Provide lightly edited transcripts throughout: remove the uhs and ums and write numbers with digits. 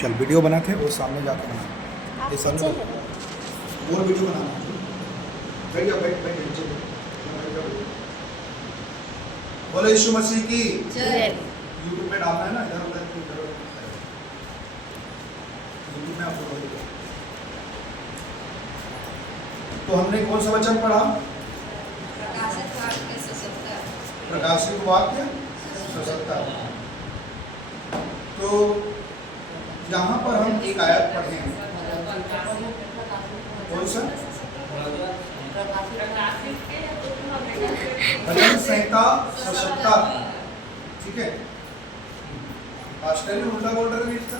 चल वीडियो बनाते और सामने जाकर बनाना आप ये सब पीछे हैं। और वीडियो बनाना है। बैठ जा, बैठ बैठ नीचे बैठ। बोलो यीशु मसीह की जय। यूट्यूब पे डालना है ना, इधर उधर यूट्यूब में आपको बोलेगा। तो हमने कौन सा वचन पढ़ा? प्रकाशित वाक्य 77। तो यहाँ पर हम एक आयत पढ़े हैं। कौन सा? भजन संहिता 77। ठीक है, पास्टर ने उल्टा बोल रहे था,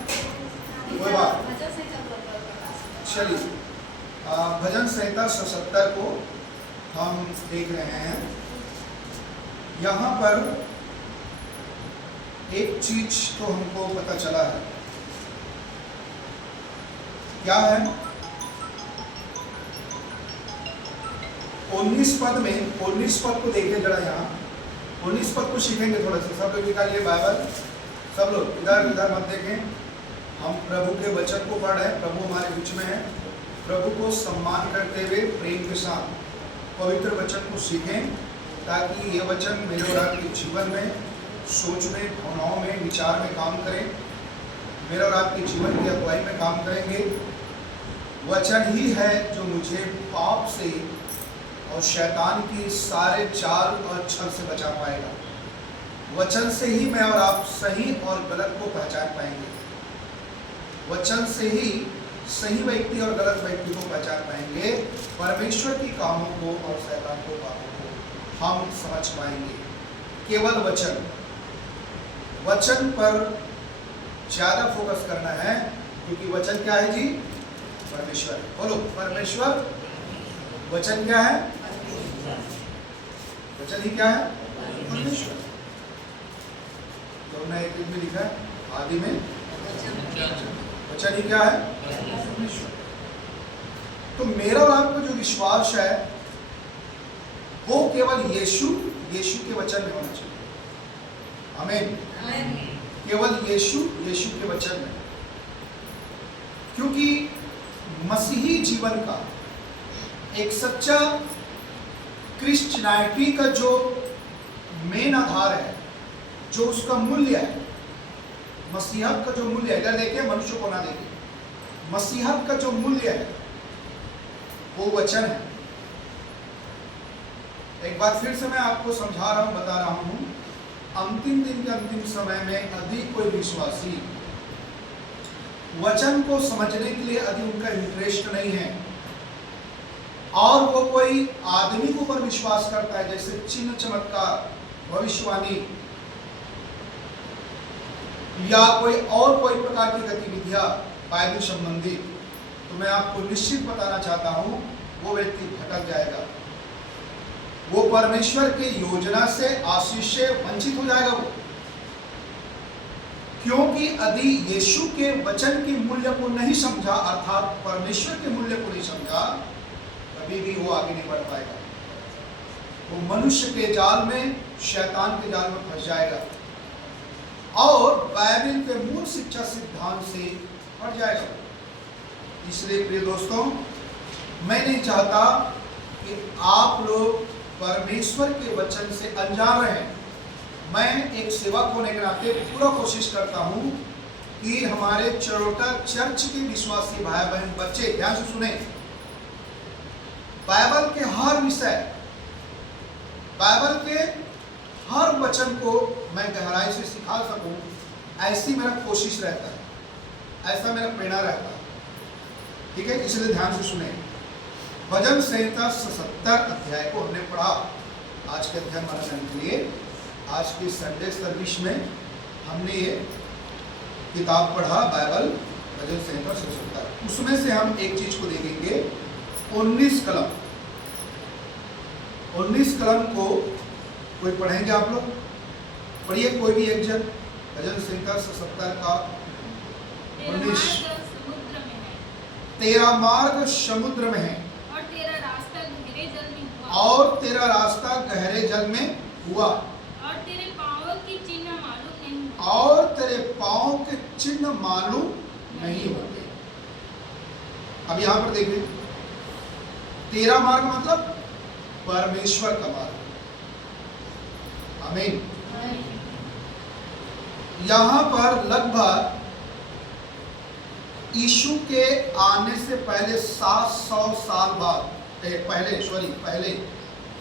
कोई बात। चलिए, भजन संहिता 77 को हम देख रहे हैं। यहाँ पर एक चीज तो हमको पता चला है, क्या है? 19 पद में, 19 पद को देखिए जरा। यहाँ 19 पद को सीखेंगे थोड़ा सा। सब लोग निकालिए बाइबल, सब लोग इधर उधर मत देखें। हम प्रभु के वचन को पढ़ रहे हैं, प्रभु हमारे बीच में है। प्रभु को सम्मान करते हुए प्रेम के साथ पवित्र वचन को सीखें, ताकि ये वचन मेरे और आपके जीवन में, सोच में, भावनाओं में, विचार में काम करें, मेरे और आपके जीवन की अगुवाई में काम करेंगे। वचन ही है जो मुझे पाप से और शैतान की सारे चाल और छल से बचा पाएगा। वचन से ही मैं और आप सही और गलत को पहचान पाएंगे। वचन से ही सही व्यक्ति और गलत व्यक्ति को पहचान पाएंगे। परमेश्वर की कामों को और शैतान को कामों को हम समझ पाएंगे। केवल वचन, वचन पर ज्यादा फोकस करना है, क्योंकि वचन क्या है जी? परमेश्वर। बोलो परमेश्वर। वचन क्या है? वचन ही क्या है? परमेश्वर। तो हमने एक में लिखा है, आदि में वचन ही क्या है? परमेश्वर। तो मेरा और आपका जो विश्वास है वो केवल यीशु के वचन में होना चाहिए। आमीन। केवल यीशु के वचन में, क्योंकि मसीही जीवन का एक सच्चा क्रिश्चियनिटी का जो मेन आधार है, जो उसका मूल्य है, मसीहत का जो मूल्य है, इधर देखिए, मनुष्य को ना देखिए, मसीहत का जो मूल्य है वो वचन है। एक बार फिर से मैं आपको समझा रहा हूं, बता रहा हूं, अंतिम दिन के अंतिम समय में अधिक कोई विश्वासी वचन को समझने के लिए अधिक उनका इंटरेस्ट नहीं है, और वो कोई आदमी के ऊपर विश्वास करता है, जैसे चिन्ह चमत्कार, भविष्यवाणी या कोई प्रकार की गतिविधियां बाइबल संबंधी। तो मैं आपको निश्चित बताना चाहता हूं, वो व्यक्ति भटक जाएगा, वो परमेश्वर की योजना से, आशीष से वंचित हो जाएगा वो। क्योंकि यदि यीशु के वचन के मूल्य को नहीं समझा, अर्थात परमेश्वर के मूल्य को नहीं समझा, कभी भी वो आगे नहीं बढ़ पाएगा। वो मनुष्य के जाल में, शैतान के जाल में फंस जाएगा और बाइबल के मूल शिक्षा सिद्धांत से हट जाएगा। इसलिए प्रिय दोस्तों, मैं नहीं चाहता कि आप लोग परमेश्वर के वचन से अनजान रहें। मैं एक सेवक होने के नाते पूरा कोशिश करता हूं कि हमारे चरोटा चर्च के विश्वासी भाई बहन, बच्चे ध्यान से सुने, बाइबल के हर विषय, बाइबल के हर वचन को मैं गहराई से सिखा सकूं, ऐसी मेरा कोशिश रहता है, ऐसा मेरा प्रेरणा रहता है। ठीक है, इसलिए ध्यान से सुने। भजन संहिता 77 अध्याय को हमने पढ़ा आज के अध्ययन मनन के लिए। आज की संडे सर्विस में हमने ये किताब पढ़ा, बाइबल भजन संहिता 77। उसमें से हम एक चीज को देखेंगे, 19 कलम। 19 कलम को कोई पढ़ेंगे आप लोग? पढ़िए कोई भी एक जन, भजन संहिता 77 का 19। तेरा मार्ग समुद्र में है और तेरा रास्ता गहरे जल में हुआ, और तेरा रास्ता गहरे जल में हुआ, और तेरे पाँव के चिन्ह मालूम नहीं हुआ, और तेरे पाँव के चिन्ह मालूम नहीं होते। अब यहां पर देखिए, तेरा मार्ग मतलब परमेश्वर का मार्ग। आमीन। यहां पर लगभग यीशु के आने से पहले 700 साल बाद पहले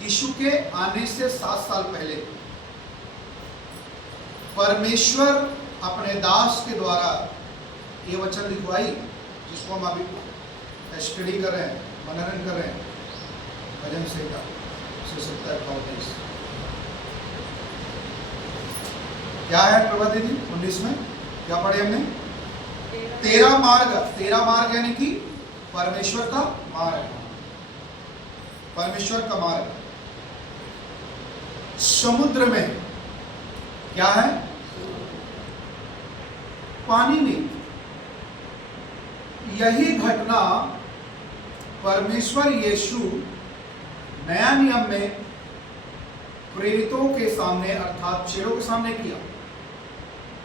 यीशु के आने से 7 साल पहले परमेश्वर अपने दास के द्वारा ये वचन लिखवाई, जिसको हम अभी स्टडी कर रहे हैं, मनन कर रहे हैं, भजन संहिता 170-135। क्या है प्रभा दीदी 19 में क्या पढ़े हमने? तेरा मार्ग यानी कि परमेश्वर का मार्ग, परमेश्वर का मार्ग। समुद्र में क्या है? पानी में। यही घटना परमेश्वर यीशु नया नियम में प्रेरितों के सामने अर्थात चेलों के सामने किया।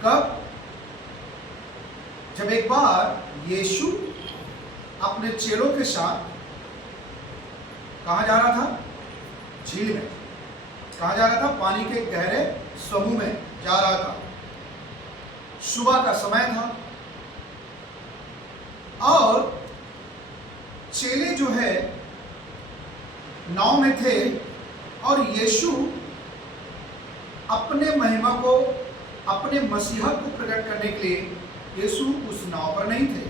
कब? जब एक बार यीशु अपने चेलों के साथ कहां जा रहा था? झील में। कहां जा रहा था? पानी के गहरे समूह में जा रहा था। सुबह का समय था और चेले जो है नाव में थे और यीशु अपने महिमा को, अपने मसीहत को प्रकट करने के लिए यीशु उस नाव पर नहीं थे।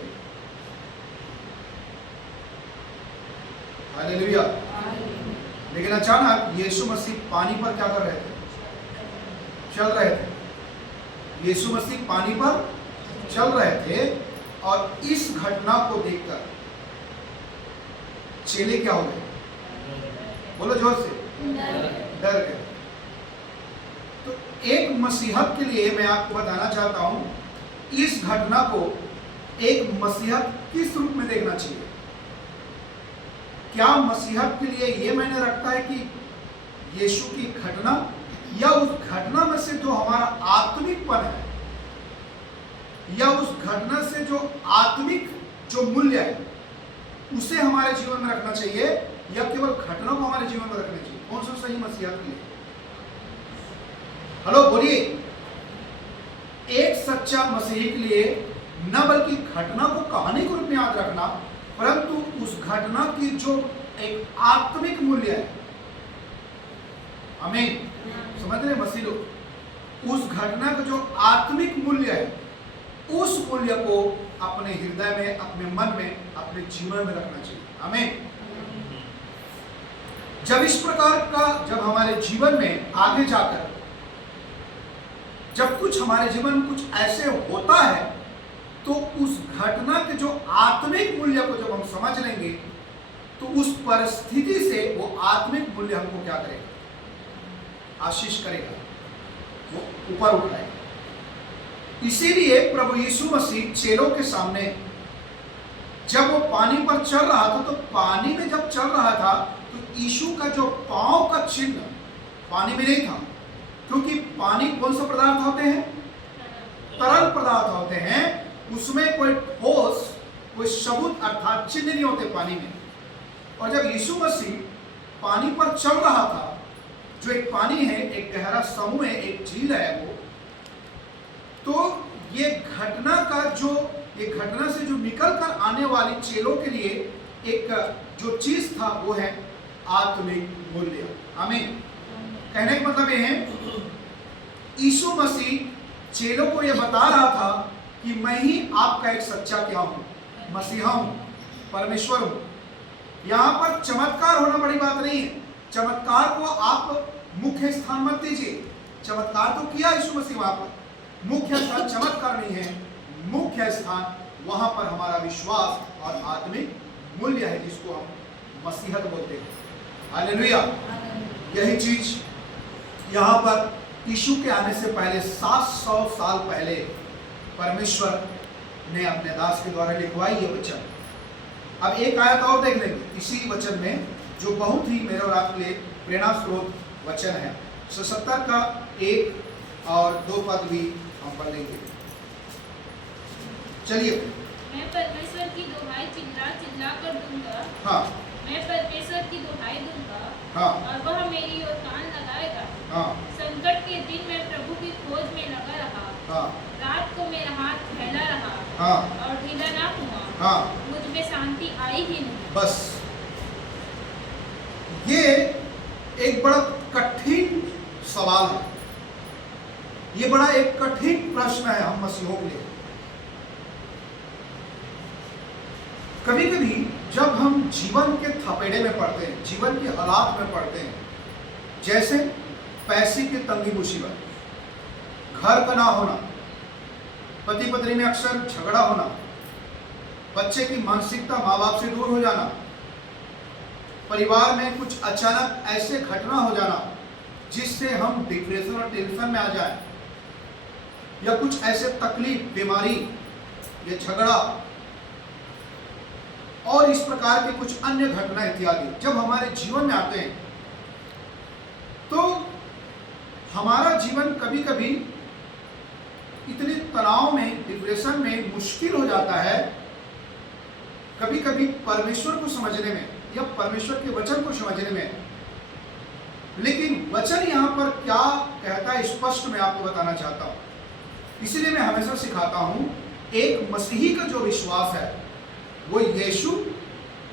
हालेलुया। लेकिन अचानक यीशु मसीह पानी पर क्या कर रहे थे? चल रहे थे। यीशु मसीह पानी पर चल रहे थे और इस घटना को देखकर चेले क्या हो गए? बोलो जोर से। डर गए। तो एक मसीहत के लिए मैं आपको बताना चाहता हूं, इस घटना को एक मसीहत किस रूप में देखना चाहिए। क्या मसीहत के लिए यह मायने रखता है कि यीशु की घटना या उस घटना में से जो हमारा आत्मिकपन है या उस घटना से जो आत्मिक जो मूल्य है उसे हमारे जीवन में रखना चाहिए या केवल घटना को हमारे जीवन में रखना चाहिए? कौन सा सही मसीहत के लिए? हेलो बोलिए। एक सच्चा मसीही के लिए न बल्कि घटना को कहानी के रूप में याद रखना, परंतु उस घटना की जो एक आत्मिक मूल्य है, आमीन, समझ रहे मसीह लोग, उस घटना का जो आत्मिक मूल्य है उस मूल्य को अपने हृदय में, अपने मन में, अपने जीवन में रखना चाहिए। आमीन। जब इस प्रकार का जब हमारे जीवन में आगे जाकर जब कुछ हमारे जीवन में कुछ ऐसे होता है तो उस घटना के जो आत्मिक मूल्य को जब हम समझ लेंगे तो उस परिस्थिति से वो आत्मिक मूल्य हमको क्या करेगा? आशीष करेगा, वो ऊपर उठाएगा। इसीलिए प्रभु यीशु मसीह चेलों के सामने जब वो पानी पर चल रहा था, तो पानी में जब चल रहा था तो यीशु का जो पांव का चिन्ह पानी में नहीं था, क्योंकि पानी कौन सा पदार्थ होते हैं? तरल पदार्थ होते हैं। उसमें कोई ठोस, कोई सबूत अर्थात चिन्ह नहीं होते पानी में। और जब यीशु मसीह पानी पर चल रहा था, जो एक पानी है, एक गहरा समूह है, एक झील है वो, तो ये घटना का ये घटना से जो निकल कर आने वाली चेलों के लिए एक जो चीज था वो है आत्मिक मूल्य। आमीन। कहने का मतलब ये है, यीशु मसीह चेलों को ये बता रहा था कि मैं ही आपका एक सच्चा क्या हूं? मसीहा हूं, परमेश्वर हूं। यहां पर चमत्कार होना बड़ी बात नहीं है। चमत्कार को आप मुख्य स्थान मत दीजिए। चमत्कार तो किया यीशु मसीह वहां पर, मुख्य स्थान चमत्कार नहीं है। मुख्य स्थान वहां पर हमारा विश्वास और आत्मिक मूल्य है, जिसको हम मसीहत बोलते हैं। हालेलुया। यही चीज यहां पर यीशु के आने से पहले 700 साल पहले परमेश्वर ने अपने दास के द्वारा लिखवाई ये वचन। अब एक आयत और देख लेंगे इसी वचन में, जो बहुत ही मेरे और आपके लिए प्रेरणा स्रोत वचन है। 70 का 1 और 2 पद भी हम पढ़ लेंगे। चलिए मैं परमेश्वर की दुहाई चिल्ला चिल्ला कर दूंगा। हाँ मैं परमेश्वर की दुहाई दूंगा हाँ और वह मेरी ओर कान लगाएगा। हाँ संकट के दिन मैं प्रभु की खोज में लगा रहा। हाँ रात को मेरा हाथ फैला रहा हाँ और ढीला ना हुआ। हाँ। मुझ में शांति आई ही नहीं। बस ये एक बड़ा कठिन सवाल है, ये बड़ा एक कठिन प्रश्न है हम मसीहों के लिए। कभी कभी जब हम जीवन के थपेड़े में पड़ते हैं, जीवन के हालात में पड़ते हैं, जैसे पैसे की तंगी मुसीबत, घर का ना होना, पति पत्नी में अक्सर झगड़ा होना, बच्चे की मानसिकता माँ बाप से दूर हो जाना, परिवार में कुछ अचानक ऐसे घटना हो जाना जिससे हम डिप्रेशन और टेंशन में आ जाए, या कुछ ऐसे तकलीफ, बीमारी या झगड़ा और इस प्रकार के कुछ अन्य घटना इत्यादि जब हमारे जीवन में आते हैं, तो हमारा जीवन कभी कभी इतने तनाव में, डिप्रेशन में मुश्किल हो जाता है, कभी कभी परमेश्वर को समझने में या परमेश्वर के वचन को समझने में। लेकिन वचन यहाँ पर क्या कहता है स्पष्ट मैं आपको बताना चाहता हूँ। इसीलिए मैं हमेशा सिखाता हूँ, एक मसीही का जो विश्वास है वो यीशु,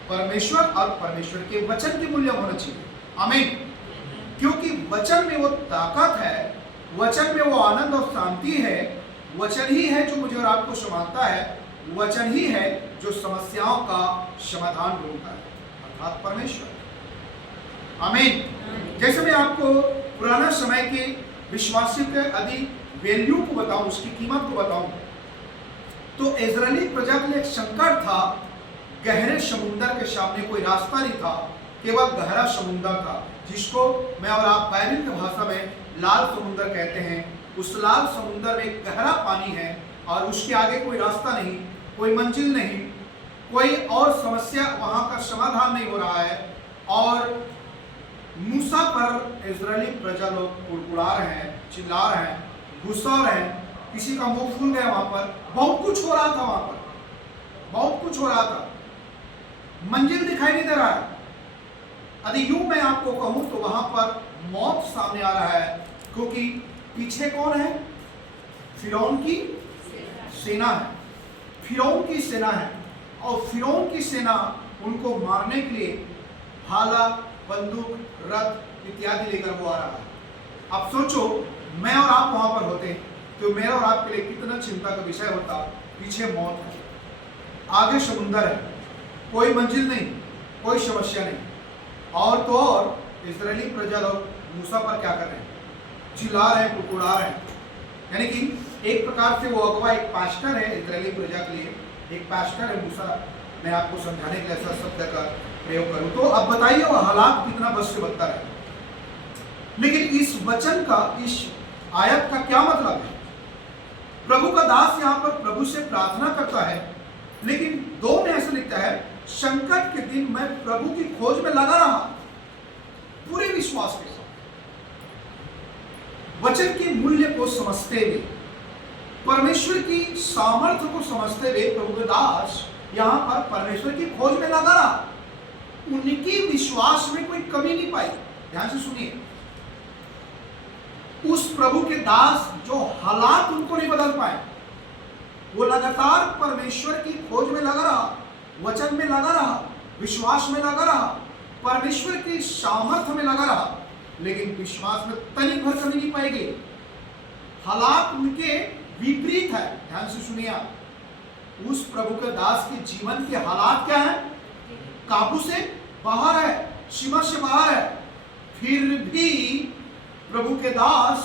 परमेश्वर और परमेश्वर के वचन के मूल्य होना चाहिए। आमीन। क्योंकि वचन में वो ताकत है, वचन में वो आनंद और शांति है, वचन ही है जो मुझे और आपको संभालता है, वचन ही है जो समस्याओं का समाधान ढूंढता है, अर्थात परमेश्वर। आमीन। जैसे मैं आपको पुराना समय के विश्वासी के यदि वैल्यू को बताऊं, उसकी कीमत को बताऊं, तो इजरायली प्रजा के लिए एक संकट था। गहरे समुद्र के सामने कोई रास्ता नहीं था, केवल गहरा समुद्र था, जिसको मैं और आप बाइबल की भाषा में लाल समुद्र कहते हैं। उस लाल समुद्र में गहरा पानी है और उसके आगे कोई रास्ता नहीं, कोई मंजिल नहीं, कोई और समस्या वहां का समाधान नहीं हो रहा है। और मूसा पर इजरायली प्रजा लोग कुड़कुड़ा रहे हैं, चिल्ला रहे हैं, गुस्सा रहे हैं, किसी का मुंह फूल गया, वहां पर बहुत कुछ हो रहा था, वहां पर बहुत कुछ हो रहा था, मंजिल दिखाई नहीं दे रहा है। यदि यूं मैं आपको कहूं तो वहां पर मौत सामने आ रहा है, क्योंकि पीछे कौन है? फिरौन की सेना है, फिरौन की सेना है, और फिरौन की सेना उनको मारने के लिए भाला, बंदूक, रथ इत्यादि लेकर वो आ रहा है। अब सोचो, मैं और आप वहां पर होते तो मेरा और आपके लिए कितना चिंता का विषय होता। पीछे मौत है, आगे समुंदर है, कोई मंजिल नहीं, कोई समस्या नहीं। और तो और इजरायली प्रजा लोग मूसा पर क्या कर रहे हैं? चिल्ला रहे हैं, कुड़कुड़ा रहे हैं। यानी कि एक प्रकार से वो अगवा एक पास्टर है इजरायली प्रजा के लिए, एक पास्टर है मूसा। मैं आपको समझाने के लिए ऐसा शब्द का प्रयोग करूं तो अब बताइए वो हालात कितना बस से बदतर है। लेकिन इस वचन का, इस आयत का क्या मतलब है? प्रभु का दास यहाँ पर प्रभु से प्रार्थना करता है, लेकिन 2 में ऐसा लिखता है, संकट के दिन मैं प्रभु की खोज में लगा रहा पूरे विश्वास के साथ। वचन के मूल्य को समझते हुए, परमेश्वर की सामर्थ्य को समझते हुए प्रभु के दास यहां पर परमेश्वर की खोज में लगा रहा। उनकी विश्वास में कोई कमी नहीं पाई। ध्यान से सुनिए, उस प्रभु के दास जो हालात उनको नहीं बदल पाए, वो लगातार परमेश्वर की खोज में लगा रहा, वचन में लगा रहा, विश्वास में लगा रहा, परमेश्वर की सामर्थ्य में लगा रहा, लेकिन विश्वास में तनिक भर कमी नहीं पाएगी। हालात उनके विपरीत है। ध्यान से सुनिए आप, उस प्रभु के दास के जीवन के हालात क्या है? काबू से बाहर है, सीमा से बाहर है। फिर भी प्रभु के दास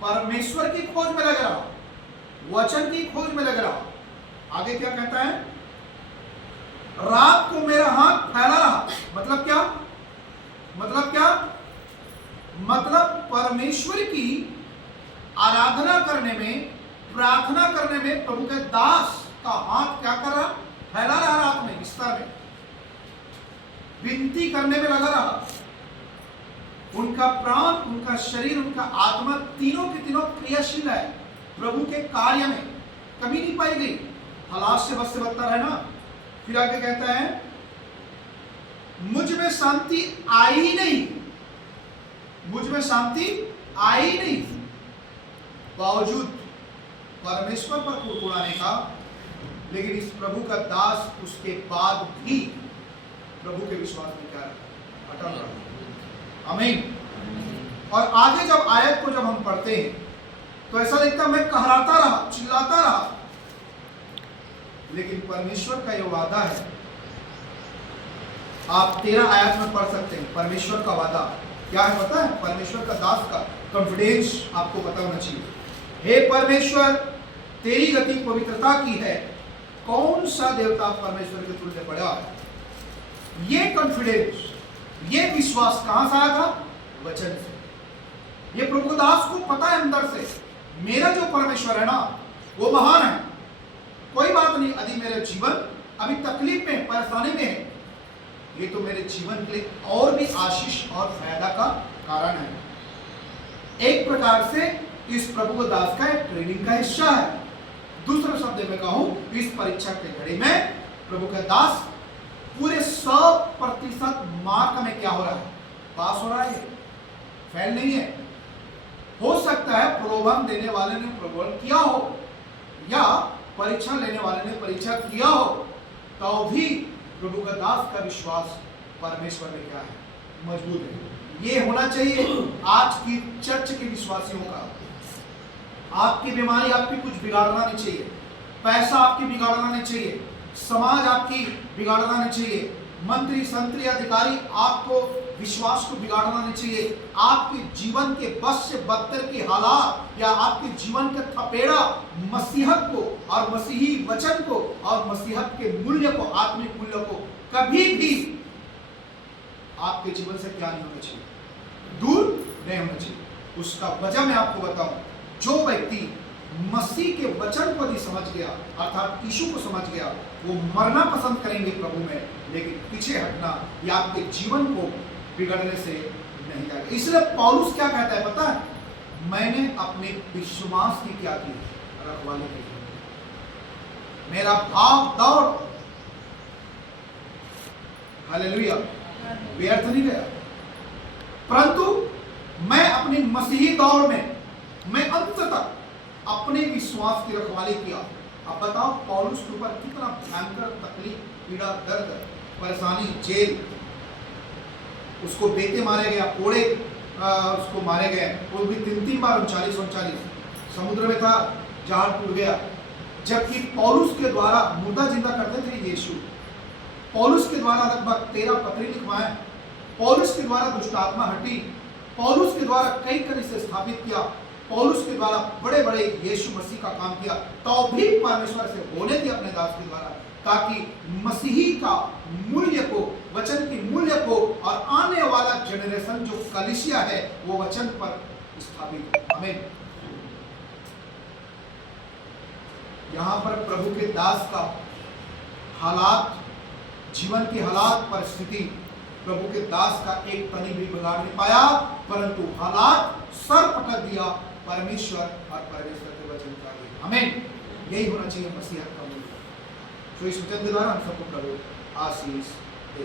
परमेश्वर की खोज में लग रहा, वचन की खोज में लग रहा। आगे क्या कहता है? रात को मेरा हाथ फैला रहा। मतलब क्या? मतलब क्या? मतलब परमेश्वर की आराधना करने में, प्रार्थना करने में प्रभु के दास का हाथ क्या कर रहा? फैला रहा रात में, बिस्तर में विनती करने में लगा रहा। उनका प्राण, उनका शरीर, उनका आत्मा तीनों के तीनों क्रियाशील है। प्रभु के कार्य में कमी नहीं पाई गई। हालात से बद से बदतर है ना। फिर आगे कहता है मुझ में शांति आई नहीं, मुझ में शांति आई नहीं, बावजूद परमेश्वर पर कुड़कुड़ाने का, लेकिन इस प्रभु का दास उसके बाद भी प्रभु के विश्वास में क्या रहा, अटल रहा। आमीन। और आगे जब आयत को जब हम पढ़ते हैं तो ऐसा लगता मैं कहराता रहा, चिल्लाता रहा, लेकिन परमेश्वर का यह वादा है। आप 13 आयत में पढ़ सकते हैं। परमेश्वर का वादा क्या है पता है? परमेश्वर का दास का कॉन्फिडेंस आपको पता होना चाहिए। हे परमेश्वर, तेरी गति पवित्रता की है, कौन सा देवता परमेश्वर के तुल्य पड़ा है? ये कॉन्फिडेंस, ये विश्वास कहां से आया था? वचन से। ये प्रभु दास को पता है अंदर से, मेरा जो परमेश्वर है ना वो महान है। कोई बात नहीं, यदि मेरे जीवन अभी तकलीफ में, परेशानी में है, ये तो मेरे जीवन के लिए और भी आशीष और फायदा का कारण है। एक प्रकार से इस प्रभु दास का एक ट्रेनिंग का हिस्सा है। दूसरे शब्द में कहूं, इस परीक्षा के घड़ी में प्रभु का दास पूरे 100% मार्क में क्या हो रहा है? पास हो रहा है, फेल नहीं है। हो सकता है प्रलोभन देने वाले ने प्रलोभन किया हो या परीक्षा लेने वाले ने परीक्षा किया हो, तो भी प्रभु का दास का विश्वास परमेश्वर में क्या है? मजबूत है। ये होना चाहिए आज की चर्च के विश्वासियों का। आपकी बीमारी आपकी कुछ बिगाड़ना नहीं चाहिए, पैसा आपकी बिगाड़ना नहीं चाहिए, समाज आपकी बिगाड़ना नहीं चाहिए, मंत्री संतरी अधिकारी आपको विश्वास को बिगाड़ना नहीं चाहिए। आपके जीवन के बस से बदतर के हालात या आपके जीवन का थपेड़ा मसीहत को और मसीही वचन को और मसीहत के मूल्य को, आत्मिक मूल्य को कभी भी आपके जीवन से क्या नहीं होना चाहिए? दूर नहीं होना चाहिए। उसका वजह मैं आपको बताऊं, जो व्यक्ति मसीह के वचन को नहीं समझ गया, अर्थात यीशु को समझ गया, वो मरना पसंद करेंगे प्रभु में, लेकिन पीछे हटना या आपके जीवन को बिगड़ने से नहीं जाएगा। इसलिए पौलुस क्या कहता है पता है? मैंने अपने विश्वास की क्या की? रखवाली की। मेरा भाव दौड़, हालेलुया, व्यर्थ नहीं गया, परंतु मैं अपनी मसीही दौड़ में मैं अंत तक अपने विश्वास की रखवाली किया। अब बताओ पौलुस के ऊपर कितना भयंकर तकलीफ, पीड़ा, दर्द, परेशानी, जेल, उसको बेटे मारे गया, कोड़े उसको मारे गए, वो भी 3 बार 39 समुद्र में था, जहाज टूट गया। जबकि पौलुस के द्वारा मुर्दा जिंदा करते थे यीशु, पौलुस के द्वारा लगभग 13 पत्री लिखवाए, पौलुस के द्वारा दुष्ट आत्मा हटी, पौलुस के द्वारा कई कलीसिया स्थापित किया, पौलुस के द्वारा बड़े बड़े यीशु मसीह का काम किया, तो भी परमेश्वर से होने दिया अपने दास के द्वारा, ताकि मसीही का मूल्य को, वचन के मूल्य को और आने वाला जनरेशन जो कलीसिया है वो वचन पर स्थापित हो। आमीन। यहां पर प्रभु के दास का हालात, जीवन के हालात, परिस्थिति प्रभु के दास का एक तनी भी बिगाड़ नहीं पाया, परंतु हालात सर पटक दिया परमेश्वर और परमेश्वर के वचन का। आमीन। यही होना चाहिए मसीह का मूल्य। तो इस वचन के द्वारा हम सबको प्रभु आशीष दे।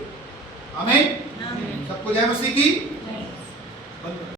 आमीन। सबको जय मसीह की।